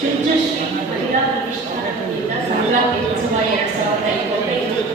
ಚುಂಚಶ್ರೀ ಮಹಿಳಾ ಪ್ರತಿಷ್ಠಾನದಿಂದ ಸಂಘ ಉತ್ಸವ 2025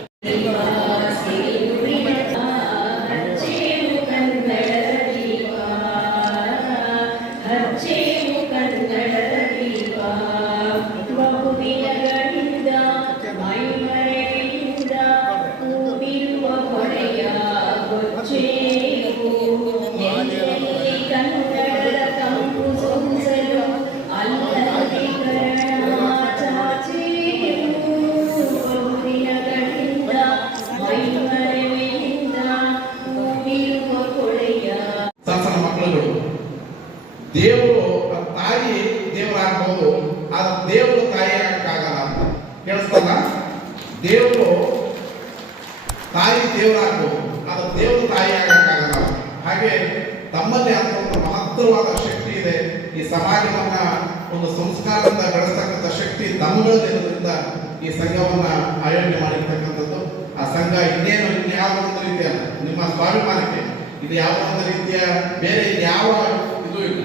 ದೇವರು ತಾಯಿ ದೇವರಾಗಬಹುದು, ಆದ್ರೆ ದೇವರು ತಾಯಿ ಆಗಕ್ಕಾಗಲ್ಲ ಅಂತ ಕೇಳಿಸ್ತಲ್ಲ. ದೇವರು ತಾಯಿ ದೇವರಾಗಬಹುದು, ಆದ್ರೆ ದೇವರು ತಾಯಿ ಆಗಕ್ಕಾಗಲ್ಲ. ಹಾಗೆ ತಮ್ಮಲ್ಲಿ ಅಂತ ಒಂದು ಮಹತ್ತರವಾದ ಶಕ್ತಿ ಇದೆ. ಈ ಸಮಾಜವನ್ನ ಒಂದು ಸಂಸ್ಕಾರದಿಂದ ಬೆಳೆಸ್ತಕ್ಕಂಥ ಶಕ್ತಿ ತಮ್ಮಗಳಿರೋದ್ರಿಂದ ಈ ಸಂಘವನ್ನ ಆಯೋಜನೆ ಮಾಡಿರ್ತಕ್ಕಂಥದ್ದು. ಆ ಸಂಘ ಇನ್ನೇನು ಇನ್ಯಾವ ಒಂದು ರೀತಿಯ ನಿಮ್ಮ ಸ್ವಾಭಿಮಾನಕ್ಕೆ ಇದು ಯಾವ ಒಂದು ರೀತಿಯ ಬೇರೆ ಯಾವ ಇದು ಇಲ್ಲ,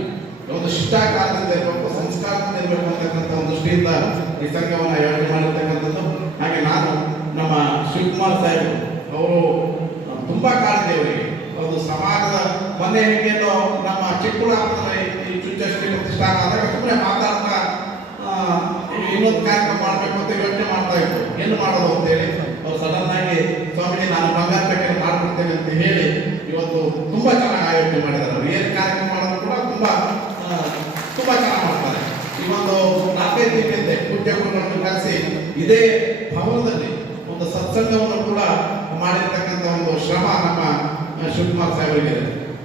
ಒಂದು ಶಿಷ್ಟಾಚಾರದಿಂದ ಇರಬೇಕು, ಸಂಸ್ಕಾರದಿಂದ ಇರಬೇಕು ಅಂತಕ್ಕಂಥ ಒಂದು ದೃಷ್ಟಿಯಿಂದ ಈ ಸಂಘವನ್ನು ಆಯೋಜನೆ ಮಾಡಿರ್ತಕ್ಕಂಥದ್ದು. ಹಾಗೆ ನಾನು ನಮ್ಮ ಶಿವಕುಮಾರ್ ಸಾಹೇಬರು ಅವರು ತುಂಬಾ ಕಾಳಜಿಯವರಿಗೆ ಒಂದು ಸಮಾಜದ ಮೊನ್ನೆ ಹೇಗೇನೋ ನಮ್ಮ ಚಿಕ್ಕಬಳ್ಳಾಪುರದ ಈ ಚುಂಚಶ್ರೀ ಪ್ರತಿಷ್ಠಾನ ಆದಾಗ ಸುಮ್ಮನೆ ಮಾತಾಡ್ತಾ ಇನ್ನೊಂದು ಕಾರ್ಯಕ್ರಮ ಮಾಡಬೇಕು ಅಂತ ಯೋಚನೆ ಮಾಡ್ತಾ ಇತ್ತು, ಏನು ಮಾಡೋದು ಅಂತೇಳಿ ಅವ್ರು ಸಡನ್ ಆಗಿ ಸ್ವಾಮೀಜಿ ನಾನು ಬಂಗಾರ ಬೇಕಾದ್ರೆ ಮಾಡ್ಬಿಡ್ತೇನೆ ಅಂತ ಹೇಳಿ ಇವತ್ತು ತುಂಬಾ ಚೆನ್ನಾಗಿ ಆಯೋಜನೆ ಮಾಡಿದ್ದಾರೆ. ಅವ್ರು ಏನು ಕಾರ್ಯಕ್ರಮ ಮಾಡೋದು ಕೂಡ ತುಂಬಾ ಚೆನ್ನಾಗಿ ಮಾಡ್ತಾರೆ. ಈ ಒಂದು 4-5 ತಿಂಗಳಿಂದ ಪೂಜ್ಯ ಗುರುಗಳನ್ನು ಕರೆಸಿ ಇದೇ ಭವನದಲ್ಲಿ ಒಂದು ಸತ್ಸಂಗವನ್ನು ಕೂಡ ಮಾಡಿರ್ತಕ್ಕಂಥ ಒಂದು ಶ್ರಮ ನಮ್ಮ ಶಿವಕುಮಾರ್ ಸಾಹೇಬರಿಗೆ.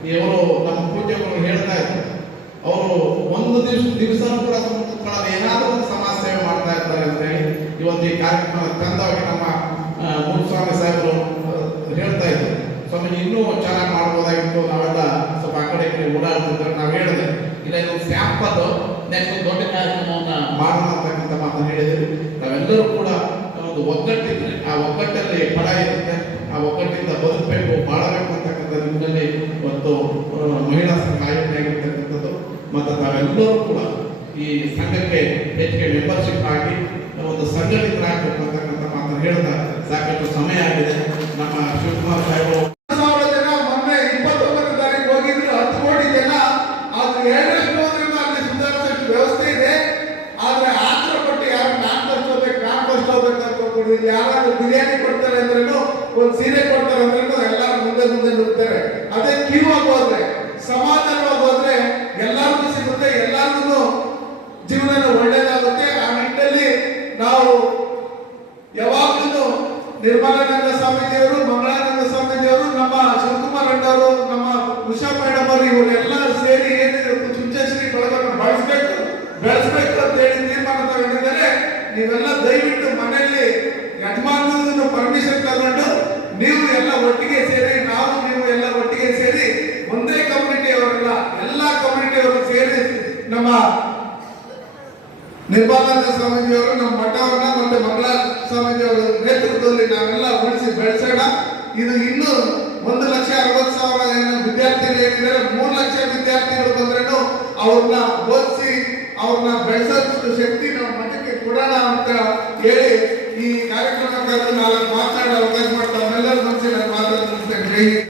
ಇವರು ನಮ್ಮ ಪೂಜ್ಯ ಗುರು ಹೇಳ್ತಾ ಇದ್ರು, ಅವರು ಒಂದು ದಿವಸನೂ ಕೂಡ ಏನಾದರೂ ಒಂದು ಸಮಾಜ ಸೇವೆ ಮಾಡ್ತಾ ಇರ್ತಾರೆ ಅಂತ ಹೇಳಿ ಇವತ್ತು ಈ ಕಾರ್ಯಕ್ರಮ ತಂದವಾಗಿ ನಮ್ಮ ಮುನಿಸ್ವಾಮಿ ಸಾಹೇಬರು ಹೇಳ್ತಾ ಇದ್ರು, ಸ್ವಾಮೀಜಿ ಇನ್ನೂ ಚೆನ್ನಾಗಿ ಮಾಡ್ಬೋದಾಗಿತ್ತು, ನಾವೆಲ್ಲ ಸ್ವಲ್ಪ ಆ ಕಡೆ ಓಡಾಡ್ತಿದ್ರೆ ನಾವು ಹೇಳಿದೆ ಇಲ್ಲ ಇದೊಂದು ಸ್ಯಾಂಪಲ್ ನೆಕ್ಸ್ಟ್ ದೊಡ್ಡ ಕಾರ್ಯಕ್ರಮವನ್ನ ಮಾಡೋಣ ಅಂತಕ್ಕಂಥ ಮಾತನ್ನು ಹೇಳಿದ್ರು. ನಾವೆಲ್ಲರೂ ಕೂಡ ಒಂದು ಒಗ್ಗಟ್ಟಿದ್ರೆ ಆ ಒಗ್ಗಟ್ಟಲ್ಲಿ ಫಲ ಇರುತ್ತೆ, ಆ ಒಗ್ಗಟ್ಟಿಂದ ಬದುಕಬೇಕು ಬಾಳಬೇಕು ಅಂತಕ್ಕಂಥ ನಿಮ್ಮಲ್ಲಿ ಇವತ್ತು ಮಹಿಳಾ ಸಂಘ ಆಯೋಜನೆ ಆಗಿರ್ತಕ್ಕಂಥದ್ದು. ಮತ್ತು ತಾವೆಲ್ಲರೂ ಕೂಡ ಈ ಸಂಘಕ್ಕೆ ಹೆಚ್ಚಿಗೆ ಮೆಂಬರ್ಶಿಪ್ ಆಗಿ ಒಂದು ಸಂಘಟಿತರಾಗಬೇಕು ಅಂತಕ್ಕಂಥ ಮಾತನ್ನು ಹೇಳ್ತಾ ಸಾಕಷ್ಟು ಸಮಯ ಆಗಿದೆ. ನಮ್ಮ ಶಿವಕುಮಾರ್ ಸಾಹೇಬರು 10,000 ಜನ ಮೊನ್ನೆ 21ನೇ ತಾರೀಕು ಹೋಗಿದ್ರು, 10 ಕೋಟಿ ಜನ. ಆದ್ರೆ 7 ಹೋದ್ರಿಂದ ಅಲ್ಲಿ ಸುಧಾರಿಸೋಷ್ಟು ವ್ಯವಸ್ಥೆ ಇದೆ. ಆದ್ರೆ ಆತರ ಪಟ್ಟು ಯಾರು ನಾನ್ ತರಿಸೋಬೇಕು ಅಂತ ಕೊಡ್ತೀವಿ. ಯಾರಾದ್ರೂ ಬಿರಿಯಾನಿ ಕೊಡ್ತಾರೆ ಅಂದ್ರೂ ಒಂದು ಸೀರೆ ಕೊಡ್ತಾರೆ ಅಂದ್ರೂ ಎಲ್ಲರೂ ಮುಂದೆ ನುಗ್ತಾರೆ. ಅದೇ ಕ್ಯೂ ಆಗಿ ಹೋದ್ರೆ ಸಮಾಧಾನವಾಗಿ ಹೋದ್ರೆ ಎಲ್ಲರಿಗೂ ಸಿಗುತ್ತೆ, ಎಲ್ಲರಿಗೂ ಜೀವನ ಒಳ್ಳೇದಾಗುತ್ತೆ. ಆ ನಿಟ್ಟಿನಲ್ಲಿ ನಾವು ಯಾವಾಗಲೂ ನಿರ್ಮಲಾನಂದ ಸ್ವಾಮೀಜಿಯವರು, ಮಂಗಳಾನಂದ ಸ್ವಾಮೀಜಿಯವರು, ನಮ್ಮ ಶಿವಕುಮಾರ್ ಅಣ್ಣವರು, ನಮ್ಮ ಉಷಾ ಮೇಡಮ್ ಅವರು ಇವರೆಲ್ಲ ಸೇರಿ ಏನಿದೆ ಚುಂಚಶ್ರೀ ಬಳಗವನ್ನು ಬೆಳೆಸಬೇಕು ಅಂತ ಹೇಳಿ ತೀರ್ಮಾನ ತಗೊಂಡಿದ್ದಾರೆ. ನೀವೆಲ್ಲ ದಯವಿಟ್ಟು ಮನೆಯಲ್ಲಿ ಯಜಮಾನರನ್ನು ಪರ್ಮಿಷನ್ ತಗೊಂಡು ನೀವು ಎಲ್ಲ ಒಟ್ಟಿಗೆ ಸೇರಿ, ನೀವು ಎಲ್ಲ ಒಟ್ಟಿಗೆ ಸೇರಿ ಒಂದೇ ಕಮ್ಯುನಿಟಿ ಅವರೆಲ್ಲ ಎಲ್ಲ ಕಮ್ಯುನಿಟಿ ಅವರು ಸೇರಿ ನಮ್ಮ ನಿರ್ಮಲಾನಂದ ಸ್ವಾಮೀಜಿಯವರು ನಮ್ಮ ಮಠವನ್ನ ಮತ್ತೆ ಮಂಗಳ ಸ್ವಾಮೀಜಿಯವರ ನೇತೃತ್ವದಲ್ಲಿ ನಾವೆಲ್ಲ ಉಳಿಸಿ ಬೆಳೆಸೋಣ. ಇದು ಇನ್ನೂ 1,60,000 ಏನು ವಿದ್ಯಾರ್ಥಿಗಳು ಏನಿದ್ದಾರೆ, 3 ಲಕ್ಷ ವಿದ್ಯಾರ್ಥಿಗಳು ಬಂದ್ರೂ ಅವ್ರನ್ನ ಓದಿಸಿ ಅವ್ರನ್ನ ಬೆಳೆಸೋ